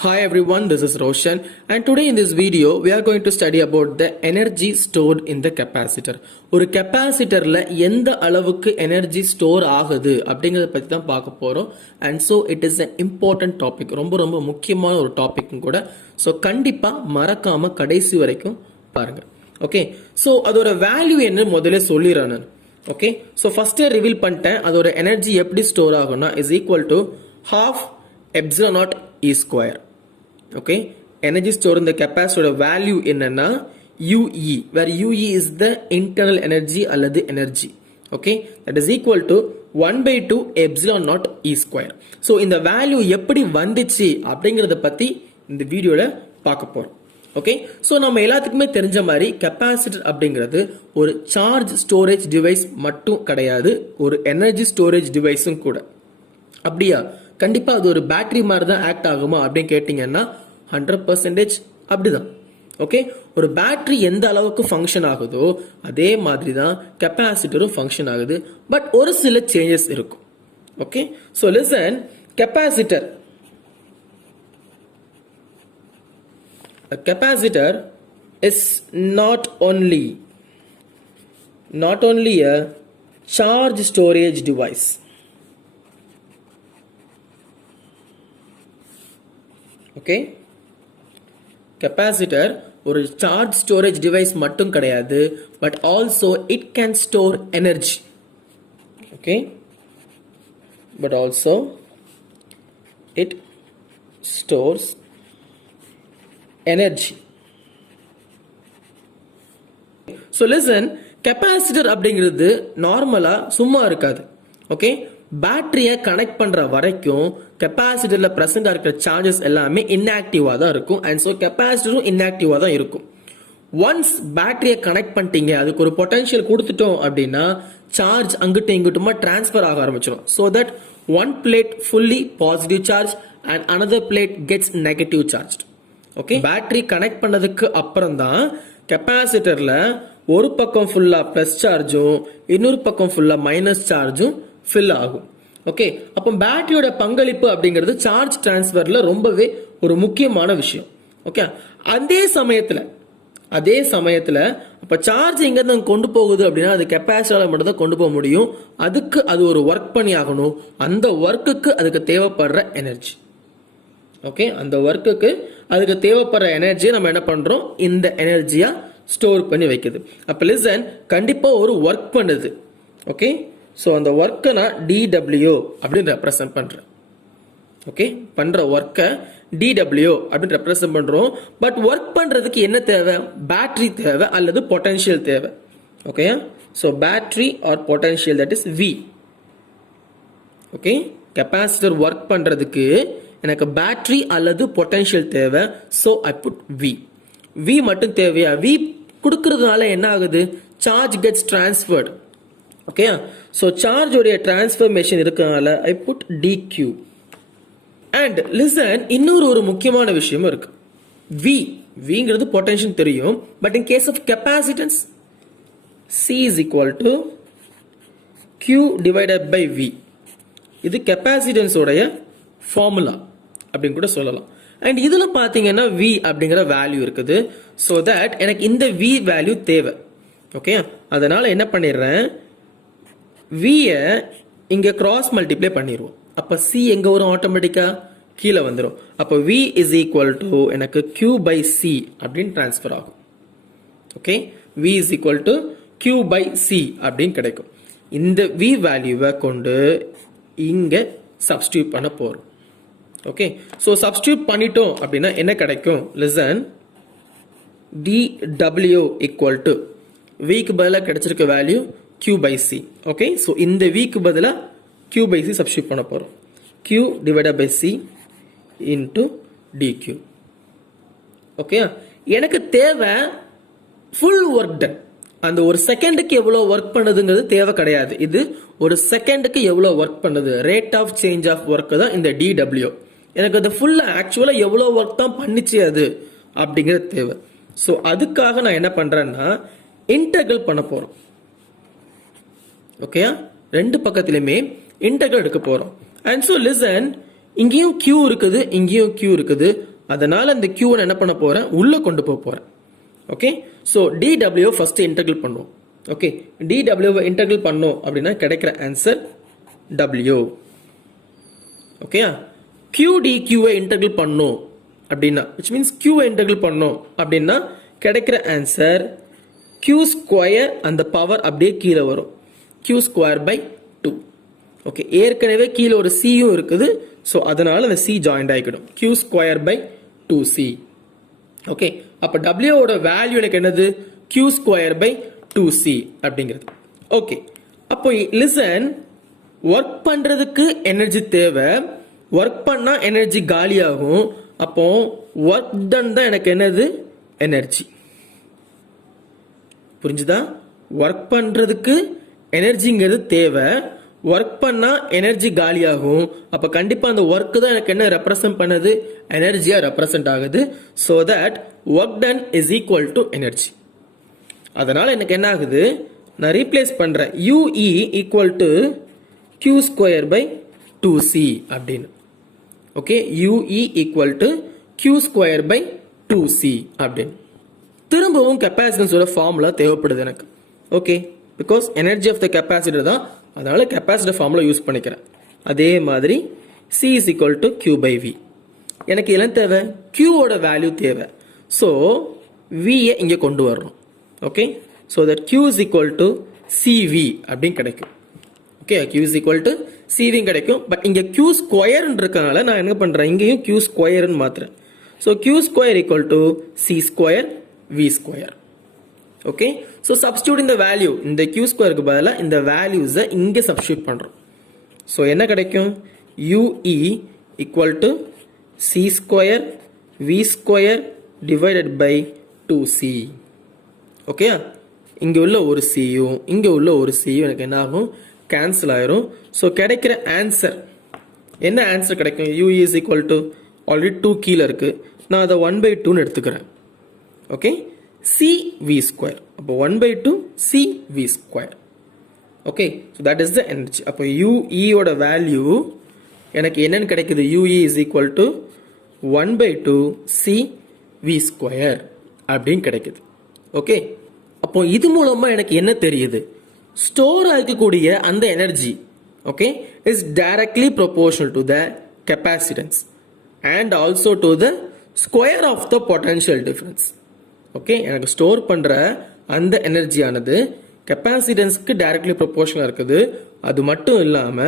Hi everyone, this is Roshan and today in this video we are going to study about the energy stored in the capacitor. ஒரு capacitorல எந்த அளவுக்கு energy store ஆகுது அப்படிங்கறத பத்தி தான் பார்க்க போறோம். And so it is an important topic. ரொம்ப முக்கியமான ஒரு டாபிக் கூட. So கண்டிப்பா மறக்காம கடைசி வரைக்கும் பாருங்க. Okay, so அதோட வேல்யூ என்ன முதல்ல சொல்லிறேன் நான். Okay, so first ரிவீல் பண்ணிட்டேன். அதோட எனர்ஜி எப்படி ஸ்டோர் ஆகும்னா is equal to half epsilon naught E square. Okay, energy stored in the capacitor value என்னன்னா UE, where UE is the internal energy அல்லது energy. Okay, that is equal to 1/2 epsilon naught E square. So இந்த value எப்படி வந்துச்சு அப்படிங்கறத பத்தி இந்த வீடியோல பார்க்க போறோம். ஓகே, ஸோ நம்ம எல்லாத்துக்குமே தெரிஞ்ச மாதிரி கெப்பாசிட்டர் அப்படிங்கிறது ஒரு சார்ஜ் ஸ்டோரேஜ் டிவைஸ் மட்டும் கிடையாது, ஒரு எனர்ஜி ஸ்டோரேஜ் டிவைஸும் கூட. அப்படியா? கண்டிப்பா அது ஒரு பேட்டரி மாதிரி தான் ஆக்ட் ஆகுமா அப்படின்னு கேட்டீங்கன்னா 100% அப்படிதான். ஓகே, ஒரு பேட்டரி எந்த அளவுக்கு ஃபங்க்ஷன் ஆகுதோ அதே மாதிரி தான் கெப்பாசிட்டரும் ஃபங்க்ஷன் ஆகுது. பட் ஒரு சில சேஞ்சஸ் இருக்கும். Okay, so listen, capacitor a capacitor is not only a charge storage device. Okay, capacitor ஒரு charge storage device மட்டும் கிடையாது, but also it can store energy. Okay, but also it stores energy. So listen, capacitor அப்படிங்கிறது நார்மலா சும்மா இருக்காது. Okay, பேட்டரியை connect பண்ற வரைக்கும் கெப்பாசிட்டர்ல பிரசன்டா இருக்கிற சார்ஜஸ் எல்லாமே இன்ஆக்டிவா தான் இருக்கும். அண்ட் ஸோ கெப்பாசிட்டரும் இன்ஆக்டிவா தான் இருக்கும். ஒன்ஸ் பேட்டரியை கனெக்ட் பண்ணிட்டீங்க, அதுக்கு ஒரு பொட்டன்ஷியல் கொடுத்துட்டோம் அப்படின்னா சார்ஜ் அங்கிட்டும் இங்கிட்டுமா டிரான்ஸ்பர் ஆக ஆரம்பிச்சிடும். So that one plate fully positive charge and another plate gets negative charge. Okay, battery connect பண்ணதுக்கு அப்புறம் தான் கெப்பாசிட்டர்ல ஒரு பக்கம் ஃபுல்லா பிளஸ் சார்ஜும் இன்னொரு பக்கம் ஃபுல்லா மைனஸ் சார்ஜும் ஃபில் ஆகும். ஓகே, அப்போ பேட்டரியோட பங்களிப்பு அப்படிங்கிறது சார்ஜ் டிரான்ஸ்ஃபர்ல ரொம்பவே ஒரு முக்கியமான விஷயம். ஓகே, அதே சமயத்துல அப்ப சார்ஜ் எங்க இருந்து கொண்டு போகுது அப்படின்னா அது கெப்பாசிட்டர்ல மட்டும் தான் கொண்டு போக முடியும். அதுக்கு அது ஒரு ஒர்க் பண்ணி ஆகணும். அந்த ஒர்க்குக்கு அதுக்கு தேவைப்படுற எனர்ஜி. ஓகே, அந்த ஒர்க்குக்கு அதுக்கு தேவைப்படுற எனர்ஜியை நம்ம என்ன பண்றோம், இந்த எனர்ஜியா ஸ்டோர் பண்ணி வைக்குது. அப்ப லிசன், கண்டிப்பா ஒரு ஒர்க் பண்ணுது. ஓகே, ஸோ அந்த ஒர்க்கை நான் DW அப்படின்னு ரெப்ரசன்ட் பண்றேன். ஓகே, பண்ற ஒர்க்கை DW அப்படின்னு ரெப்ரசன்ட் பண்றோம். பட் ஒர்க் பண்றதுக்கு என்ன தேவை? பேட்டரி தேவை அல்லது பொட்டன்ஷியல் தேவை. Okay, so battery or potential, that is V. Okay, capacitor work பண்றதுக்கு எனக்கு பேட்டரி அல்லது பொட்டன்ஷியல் தேவை. ஸோ ஐ புட் V மட்டும் தேவையா? V கொடுக்கறதுனால என்ன ஆகுது? Charge gets transferred. Okay, so charge உடைய டிரான்ஸ்ஃபர்மேஷன் இருக்கிறதுனால I put DQ. And listen, இன்னொரு முக்கியமான விஷயம் இருக்கு. Vங்கிறது பொட்டன்ஷியல் தெரியும். But in case of capacitance C is equal to Q divided by V. இது கெப்பாசிட்டன்ஸ் உடைய ஃபார்முலா அப்படின்னு கூட சொல்லலாம். அண்ட் இதுல பாத்தீங்கன்னா V அப்படிங்கிற வேல்யூ இருக்குது. ஸோ தட் எனக்கு இந்த V வேல்யூ தேவை. ஓகே, அதனால என்ன பண்ணிடுறேன், V-ய இங்க கிராஸ் மல்டிப்ளை பண்ணிடுவோம். அப்ப C எங்க வரும்? ஆட்டோமேட்டிக்கா கீழே வந்துடும். அப்ப V is equal to எனக்கு Q by C அப்படின்னு டிரான்ஸ்ஃபர் ஆகும். Okay, V is equal to Q by C அப்படின்னு கிடைக்கும். இந்த V வேல்யூவை கொண்டு இங்க சப்ஸ்டியூட் பண்ண போறோம். ஓகே, ஸோ சப்ஸ்டியூட் பண்ணிட்டோம் அப்படின்னா என்ன கிடைக்கும்? லிசன், DW equal to Vக்கு பதிலாக கிடைச்சிருக்க value Q by C. Okay, so இந்த Vக்கு பதிலாக Q by C சப்ஸ்டியூட் பண்ண போறோம். Q divided by C into DQ. Okay, எனக்கு தேவை ஃபுல் ஒர்க் டன். அந்த ஒரு செகண்டுக்கு எவ்வளவு ஒர்க் பண்ணுதுங்கிறது தேவை கிடையாது. இது ஒரு செகண்டுக்கு எவ்வளவு ஒர்க் பண்ணுது, rate of change of work தான் இந்த DW. எனக்கு அது ஃபுல்லா ஆக்சுவலா எவ்வளவு ஒர்க் தான் பண்ணிச்சு அது அப்படிங்கிறது தேவை. ஸோ அதுக்காக நான் என்ன பண்றேன்னா இன்டெகிரல் பண்ண போறோம். ஓகே, ரெண்டு பக்கத்திலுமே இன்டெகிரல் எடுக்க போறோம். அண்ட் ஸோ லிசன், இங்கேயும் Q இருக்குது, இங்கேயும் Q இருக்குது. அதனால இந்த Q என்ன பண்ண போறேன், உள்ள கொண்டு போக போறேன். Okay, so dw first integral பண்ணுவோம். ஓகே, dw இன்டெகிரல் பண்ணோம் அப்படின்னா கிடைக்கிற answer w. Okay, q dq integral பண்ணோம் அப்படின்னா which means q இன்டெகிரல் பண்ணோம் அப்படின்னா கிடைக்கிற ஆன்சர் q ஸ்கொயர், அந்த பவர் அப்படியே கீழே வரும், q ஸ்கொயர் பை 2. ஓகே, ஏற்கனவே கீழே ஒரு c இருக்குது, ஸோ அதனால அந்த c ஜாயிண்ட் ஆகிடும், q square by 2c. Okay, அப்போ w ஓட வேல்யூ எனக்கு என்னது, q ஸ்கொயர் பை 2c அப்படிங்கிறது. ஓகே, அப்போ லிசன், ஒர்க் பண்றதுக்கு எனர்ஜி தேவை, ஒர்க் பண்ணா எனர்ஜி காலியாகும். அப்போ ஒர்க் டன் தான் எனக்கு என்னது, எனர்ஜி. புரிஞ்சுதா? ஒர்க் பண்றதுக்கு எனர்ஜிங்கிறது தேவை, ஒர்க் பண்ணா எனர்ஜி காலியாகும். அப்ப கண்டிப்பா அந்த ஒர்க் தான் எனக்கு என்ன ரெப்ரசன்ட் பண்ணுது, எனர்ஜியா ரெப்ரசன்ட் ஆகுது. So that work done is equal to energy. அதனால எனக்கு என்ன ஆகுது, நான் ரீப்ளேஸ் பண்றேன், UE equal to q square by 2c அப்படின்னு. Okay, UE equal to q square by 2c அப்படின்னு. திரும்பவும் கெப்பாசிட்டன்ஸோட ஃபார்முலா தேவைப்படுது எனக்கு. Okay, because energy of the capacitor தான், அதனால கெப்பாசிட்டர் ஃபார்முலா யூஸ் பண்ணிக்கிறேன். அதே மாதிரி C is equal to q by v. எனக்கு இதெல்லாம் தேவை, q ஓட வேல்யூ தேவை. ஸோ v இங்கே கொண்டு வர்றோம். Okay, so that q is equal to cv அப்படின்னு கிடைக்கும். Okay, q is equal to cv கிடைக்கும். பட் இங்கே q ஸ்கொயர் இருக்கனால நான் என்ன பண்றேன், இங்கேயும் q ஸ்கொயர்னு மாத்துறேன். So q square equal to c square v square. Okay, so substitute இந்த வேல்யூ, இந்த q ஸ்கொயருக்கு பதிலாக இந்த வேல்யூஸை இங்கே சப்ஸ்டியூட் பண்ணுறோம். ஸோ என்ன கிடைக்கும், UE equal to c square v square divided by 2c. Okay, இங்கே உள்ள ஒரு சியும் இங்கே உள்ள ஒரு சியும் எனக்கு என்ன ஆகும், கேன்சல் ஆயிரும். ஸோ கிடைக்கிற ஆன்சர் என்ன, ஆன்சர் கிடைக்கும், UE is equal to already 2 கீழே இருக்கு, நான் அதை 1/2 எடுத்துக்கிறேன். ஓகே, cv ஸ்கொயர், அப்போ 1/2 cv square. Okay, so that is the energy. அப்போ UE ஓட வேல்யூ எனக்கு என்னன்னு கிடைக்குது, UE is equal to 1/2 cv square அப்படின்னு கிடைக்குது. ஓகே, அப்போ இது மூலமா எனக்கு என்ன தெரியுது, ஸ்டோர் ஆகக்கூடிய அந்த energy okay is directly proportional to the capacitance and also to the square of the potential difference. Okay, எனக்கு ஸ்டோர் பண்ற அந்த எனர்ஜியானது கெப்பாசிட்டன்ஸ்க்கு டைரக்ட்லி ப்ரொபோர்ஷனல் இருக்குது. அது மட்டும் இல்லாம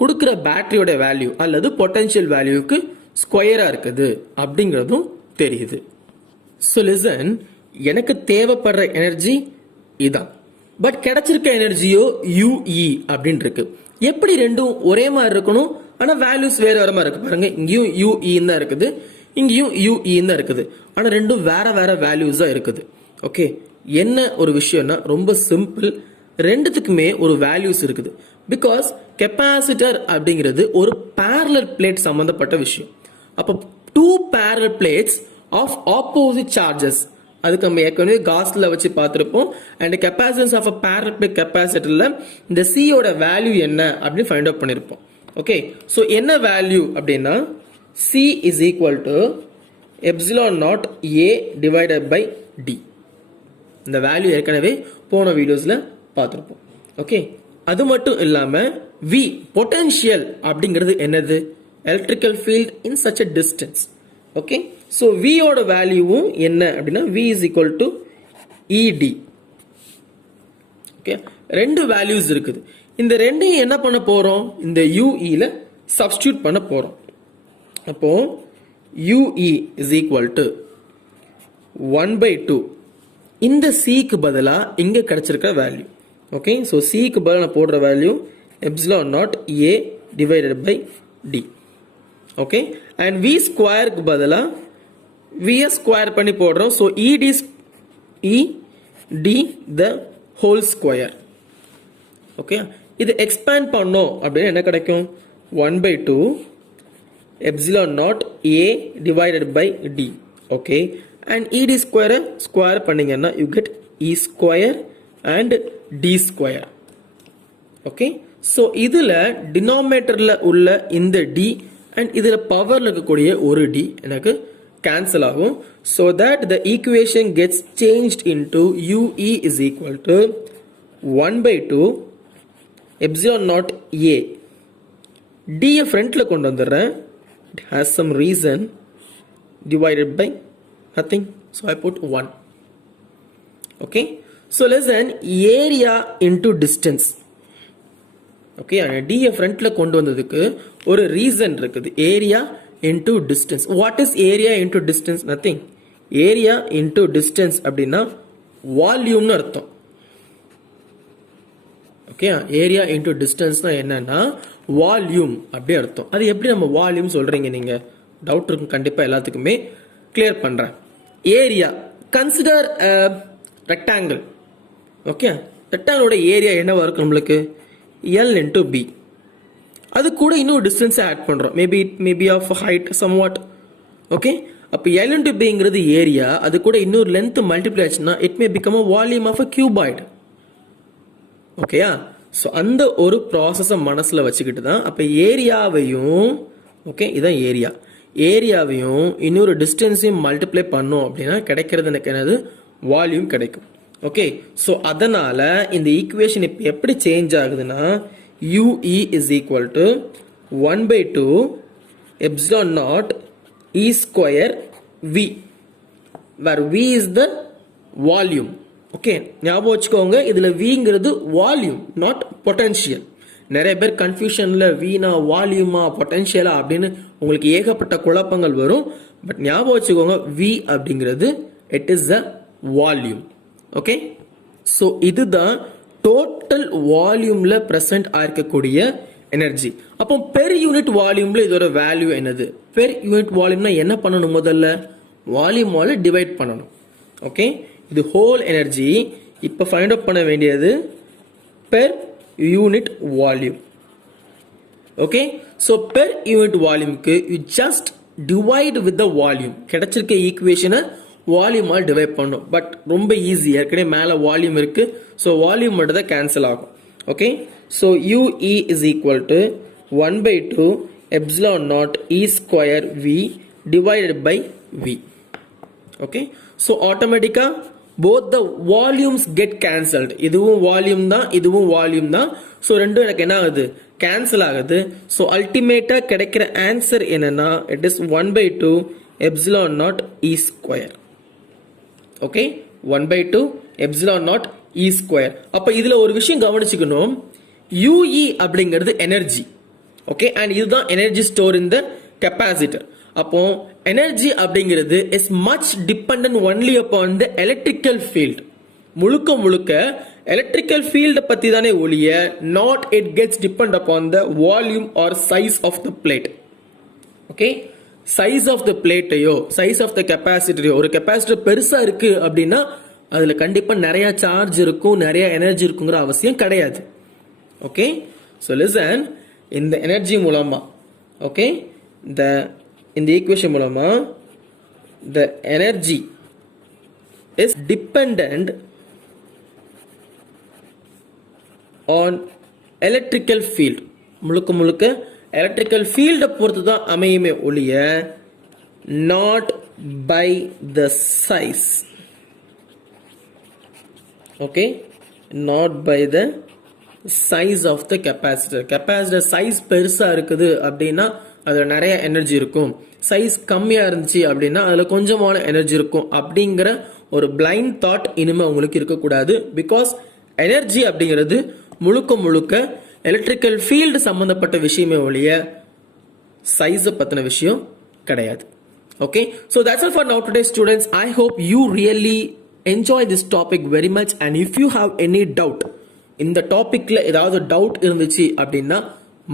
கொடுக்குற பேட்டரியோட வேல்யூ அல்லது பொட்டன்ஷியல் வேல்யூக்கு ஸ்கொயரா இருக்குது அப்படிங்கிறதும் தெரியுது. ஸோ லிசன், எனக்கு தேவைப்படுற எனர்ஜி இதான், பட் கிடைச்சிருக்க எனர்ஜியோ UE அப்படின்னு இருக்கு. எப்படி ரெண்டும் ஒரே மாதிரி இருக்கணும், ஆனா வேல்யூஸ் வேற வேற மாதிரி இருக்கு. பாருங்க, இங்கேயும் UE தான் இருக்குது, இங்கேயும் UE தான் இருக்குது, ஆனா ரெண்டும் வேற வேற வேல்யூஸ் தான் இருக்குது. ஓகே, என்ன ஒரு விஷயம்னா ரொம்ப சிம்பிள், ரெண்டுத்துக்குமே ஒரு வேல்யூஸ் இருக்குது. பிகாஸ் கெப்பாசிட்டர் அப்படிங்கிறது ஒரு parallel பிளேட் சம்பந்தப்பட்ட விஷயம். அப்போ 2 parallel plates of opposite charges, அதுக்கு நம்ம ஏற்கனவே காஸ்ல வச்சு பார்த்துருப்போம். And capacitance of a parallel plate கெப்பாசிட்டர்ல இந்த C ஓட வேல்யூ என்ன அப்படின்னு ஃபைண்ட் அவுட் பண்ணிருப்போம். ஓகே, ஸோ என்ன வேல்யூ அப்படின்னா C is equal to epsilon not A divided by D. இந்த வேல்யூ ஏற்கனவே போன வீடியோஸ்ல பார்த்துருப்போம். ஓகே, அது மட்டும் இல்லாம V பொட்டன்ஷியல் அப்படிங்கிறது என்னது, electrical field in such a distance. Okay, so V ஓட வேல்யூவும் என்ன அப்படின்னா V is equal to ED. Okay, ரெண்டு வேல்யூஸ் இருக்குது. இந்த ரெண்டையும் என்ன பண்ண போறோம், இந்த UE சப்ஸ்டியூட் பண்ண போறோம். அப்போ UE இஸ் ஈக்குவல் டு 1/2 இந்த Cக்கு பதிலா இங்க கிடைச்சிருக்க வேல்யூ. ஓகே, ஸோ Cக்கு பதிலா நான் போடுற value epsilon not A divided by D. Okay, and V ஸ்கொயருக்கு பதிலா V ஸ்கொயர் பண்ணி போடுறோம். So ED the whole square. Okay, இது எக்ஸ்பேண்ட் பண்ணோம் அப்படின்னு என்ன கிடைக்கும், 1/2 epsilon not A divided by D. Okay, and ED ஸ்கொயரை ஸ்கொயர் பண்ணீங்கன்னா you get E square and D square. Okay, so இதுல டினாமினேட்டர்ல உள்ள இந்த D அண்ட் இதில் பவரில் இருக்கக்கூடிய ஒரு டி எனக்கு கேன்சல் ஆகும். So that the equation gets changed into UE is equal to 1/2 epsilon naught A. டியை ஃப்ரண்ட்டில் கொண்டு வந்துடுறேன். It has some reason. Divided by nothing, so I put 1. Okay, so listen, area into distance. Okay, d ஃப்ரண்ட்ல கொண்டு வந்ததுக்கு ஒரு reason இருக்குது. Area into distance. What is area into distance? Nothing. Area into distance அப்படின்னா வால்யூம்னு அர்த்தம். Okay, area into டிஸ்டன்ஸ்னா என்னன்னா volume அப்படி அர்த்தம். அது எப்படி நம்ம வால்யூம் சொல்றீங்க நீங்க? டவுட் இருக்கும் கண்டிப்பா எல்லாத்துக்குமே. கிளியர் பண்றேன். Area, consider rectangle. ஓகே, ரெக்டாங்கிளோட ஏரியா என்னவா இருக்கும் நம்மளுக்கு? L into B. அது கூட இன்னும் டிஸ்டன்ஸ் ஆட் பண்றோம். Maybe of height somewhat. Okay, அப்போ எல் இன்டு பிங்கிறது ஏரியா, அது கூட இன்னொரு லென்த் மல்டிப்ளை ஆச்சுன்னா it may become a volume of a cuboid. ஓகேயா? ஸோ அந்த ஒரு ப்ராசஸை மனசில் வச்சுக்கிட்டு தான் அப்போ ஏரியாவையும், ஓகே இதான் ஏரியா, ஏரியாவையும் இன்னொரு டிஸ்டன்ஸையும் மல்டிப்ளை பண்ணோம் அப்படின்னா கிடைக்கிறது எனக்கு என்னது? வால்யூம் கிடைக்கும். ஓகே, ஸோ அதனால இந்த ஈக்குவேஷன் இப்போ எப்படி சேஞ்ச் ஆகுதுன்னா UE is equal to 1/2 epsilon naught E square V, where V is the volume. Okay, ஞாபகம் வச்சுக்கோங்க, இதுல விங்கிறது வால்யூம், நாட் பொட்டன்ஷியல். நிறைய பேர் கன்ஃபியூஷன்ல வீணா வால்யூமா பொட்டன்ஷியலா அப்படின்னு உங்களுக்கு ஏகப்பட்ட குழப்பங்கள் வரும். பட் ஞாபகம் வச்சுக்கோங்க, வி அப்படிங்கிறது it is a volume. Okay, so இதுதான் டோட்டல் வால்யூம்ல பிரசன்ட் ஆயிருக்கக்கூடிய எனர்ஜி. அப்போ பெர் யூனிட் வால்யூம்ல இதோட வேல்யூ என்னது? பெர் யூனிட் வால்யூம்னா என்ன பண்ணணும்? முதல்ல வால்யூமால டிவைட் பண்ணணும். ஓகே, இது ஹோல் எனர்ஜி. இப்போ ஃபைண்ட் அவுட் பண்ண வேண்டியது per unit volume. Okay, so per unit வால்யூம்க்கு you just divide with the volume. கிடைச்சிருக்க ஈக்குவேஷனை வால்யூமால் டிவைட் பண்ணும். பட் ரொம்ப ஈஸி, ஏற்கனவே மேலே வால்யூம் இருக்கு. ஸோ வால்யூம் மட்டும் தான் கேன்சல் ஆகும். Okay, so UE is equal to 1/2 epsilon naught E square V divided by V. Okay, so ஆட்டோமேட்டிக்கா both the volumes get cancelled. இதுவும் வால்யூம் தான், இதுவும் வால்யூம் தான். ஸோ ரெண்டும் எனக்கு என்ன ஆகுது? கேன்சல் ஆகுது. ஸோ அல்டிமேட்டா கிடைக்கிற ஆன்சர் என்னன்னா it is 1/2 epsilon naught E square. Okay, 1/2 epsilon naught E square. அப்ப இதுல ஒரு விஷயம் கவனிச்சுக்கணும், யூஇ அப்படிங்கிறது எனர்ஜி. ஓகே, அண்ட் இதுதான் energy store in the capacitor. அப்போ எனர்ஜி அப்படிங்கிறது is much dependent only upon the electrical field. முழுக்க முழுக்க எலக்ட்ரிக்கல் ஃபீல்டை பத்தி தானே ஒழிய not it gets depend upon the volume or size of the plate. Okay, size of the பிளேட்டையோ size of த கெப்பாசிட்டரையோ, ஒரு கெப்பாசிட்டர் பெருசா இருக்கு அப்படின்னா அதுல கண்டிப்பா நிறைய சார்ஜ் இருக்கும், நிறைய எனர்ஜி இருக்குங்கிற அவசியம் கிடையாது. ஓகே, ஸோ லிசன், இந்த எனர்ஜி மூலமா, ஓகே, இந்த ஈக்குவேஷன் மூலமா the energy is dependent on electrical field. முழுக்க முழுக்க electrical field பொறுத்து தான் அமையுமே ஒழிய not by the size. Okay, not by the size of the capacitor. Capacitor size பெருசா இருக்குது அப்படின்னா அதுல நிறைய எனர்ஜி இருக்கும், சைஸ் கம்மியா இருந்துச்சு அப்படின்னா அதுல கொஞ்சமான எனர்ஜி இருக்கும் அப்படிங்கிற ஒரு பிளைண்ட் தாட் இனிமே உங்களுக்கு இருக்கக்கூடாது. பிகாஸ் எனர்ஜி அப்படிங்கிறது முழுக்க முழுக்க எலக்ட்ரிக்கல் ஃபீல்டு சம்பந்தப்பட்ட விஷயமே ஒழிய சைஸ் பத்தின விஷயம் கிடையாது. Okay, so that's all for now today students. I hope you really enjoy this topic very much, and if you have any doubt இந்த டாபிக்ல ஏதாவது டவுட் இருந்துச்சு அப்படின்னா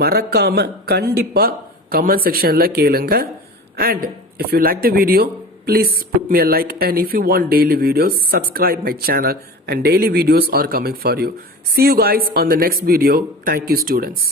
மறக்காம கண்டிப்பா கமெண்ட் செக்ஷன்ல கேளுங்க. And if you like the video, please put me a like, and if you want daily videos, subscribe my channel, and daily videos are coming for you. See you guys on the next video. Thank you students.